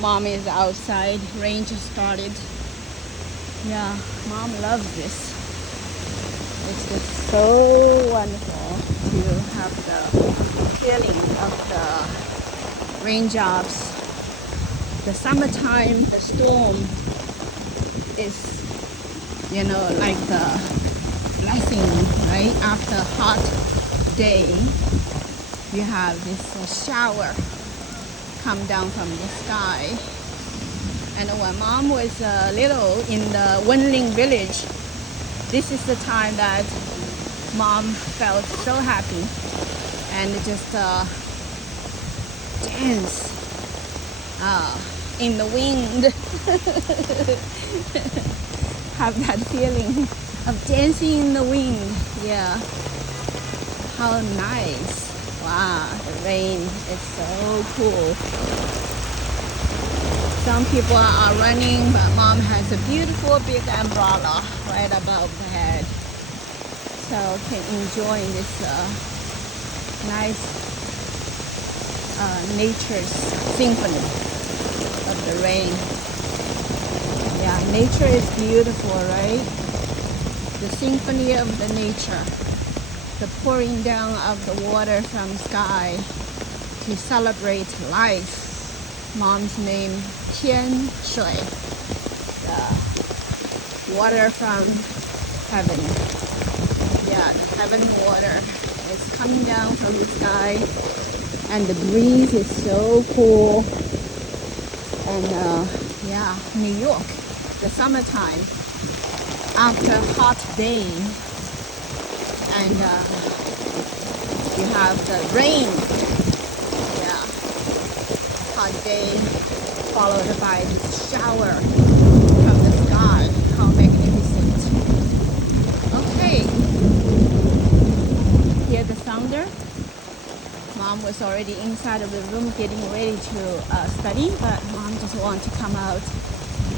Mom is outside. Rain just started. Yeah, Mom loves this. It's just so wonderful to have the feeling of the raindrops. The summertime, the storm is, like the blessing, right? After a hot day, you have this shower come down from the sky. And when Mom was little in the Wenling village, this is the time that Mom felt so happy and just dance in the wind. Have that feeling of dancing in the wind. Yeah, how nice. Wow, the rain is so cool. Some people are running, but Mom has a beautiful big umbrella right above the head, so can enjoy this nice nature's symphony of the rain. Yeah, nature is beautiful, right? The symphony of the nature, the pouring down of the water from sky to celebrate life. Mom's name, Tian Shui, the water from heaven. Yeah, the heaven water is coming down from the sky, and the breeze is so cool. And yeah, New York, the summertime, after a hot day, and you have the rain. Yeah, hot day followed by this shower from the sky. How magnificent. Okay, hear the thunder. Mom was already inside of the room getting ready to study, but Mom just wanted to come out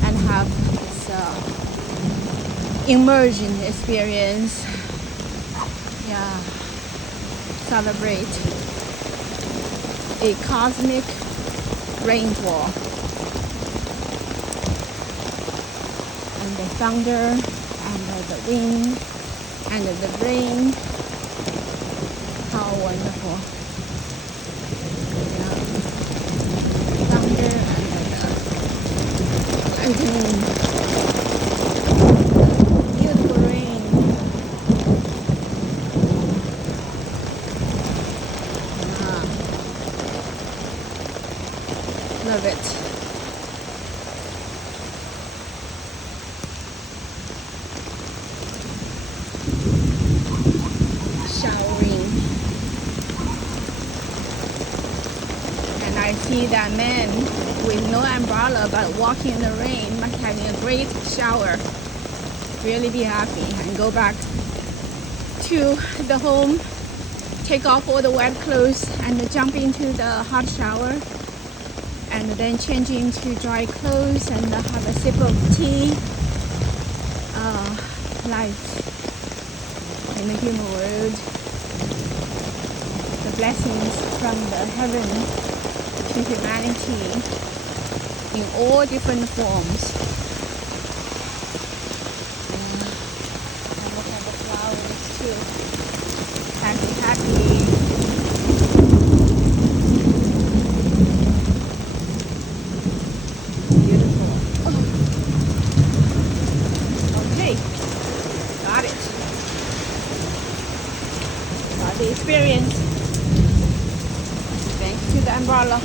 and have this immersion experience. Yeah, celebrate a cosmic rainfall. And the thunder, and the wind, and the rain. How wonderful. Yeah. Thunder and the lightning. Beautiful rain. Ah. Love it. Showering. And I see that man with no umbrella but walking in the rain, like having a great shower. Really be happy and go back to the home, take off all the wet clothes and jump into the hot shower, and then change into dry clothes and have a sip of tea. Life in the human world, the blessings from the heaven to humanity in all different forms. And look at the flowers too. Happy, happy. Beautiful. Oh. Okay, got it. Got the experience. Thanks to the umbrella.